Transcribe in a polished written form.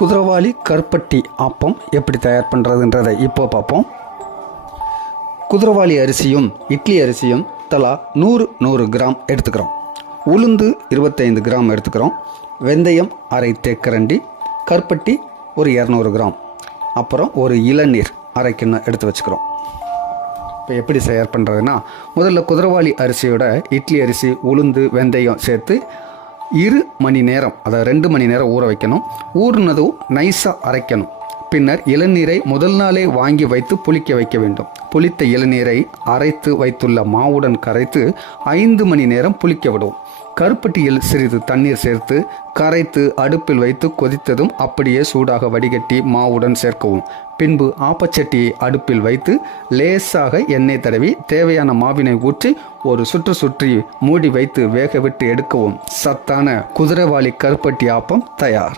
குதிரவாளி கருப்பட்டி ஆப்பம் எப்படி தயார் பண்ணுறதுன்றதை இப்போ பார்ப்போம். குதிரவாளி அரிசியும் இட்லி அரிசியும் தலா 100 கிராம் எடுத்துக்கிறோம். உளுந்து 25 கிராம் எடுத்துக்கிறோம். வெந்தயம் அரை தேக்கரண்டி, கருப்பட்டி ஒரு 200 கிராம், அப்புறம் ஒரு இளநீர் அரை கிண்ணம் எடுத்து வச்சுக்கிறோம். இப்போ எப்படி தயார் பண்ணுறதுன்னா, முதல்ல குதிரவாளி அரிசியோட இட்லி அரிசி, உளுந்து, வெந்தயம் சேர்த்து 2 மணி நேரம், அதாவது 2 மணி நேரம் ஊற வைக்கணும். ஊறினதும் நைஸாக அரைக்கணும். பின்னர் இளநீரை முதல் நாளே வாங்கி வைத்து புளிக்க வைக்க வேண்டும். புளித்த இளநீரை அரைத்து வைத்துள்ள மாவுடன் கரைத்து 5 மணி நேரம் புளிக்க விடுவோம். கருப்பட்டியில் சிறிது தண்ணீர் சேர்த்து கரைத்து அடுப்பில் வைத்து கொதித்ததும் அப்படியே சூடாக வடிகட்டி மாவுடன் சேர்க்கவும். பின்பு ஆப்பச்சட்டியை அடுப்பில் வைத்து லேசாக எண்ணெய் தடவி தேவையான மாவினை ஊற்றி ஒரு சுற்றி மூடி வைத்து வேக விட்டு எடுக்கவும். சத்தான குதிரவாளி கருப்பட்டி ஆப்பம் தயார்.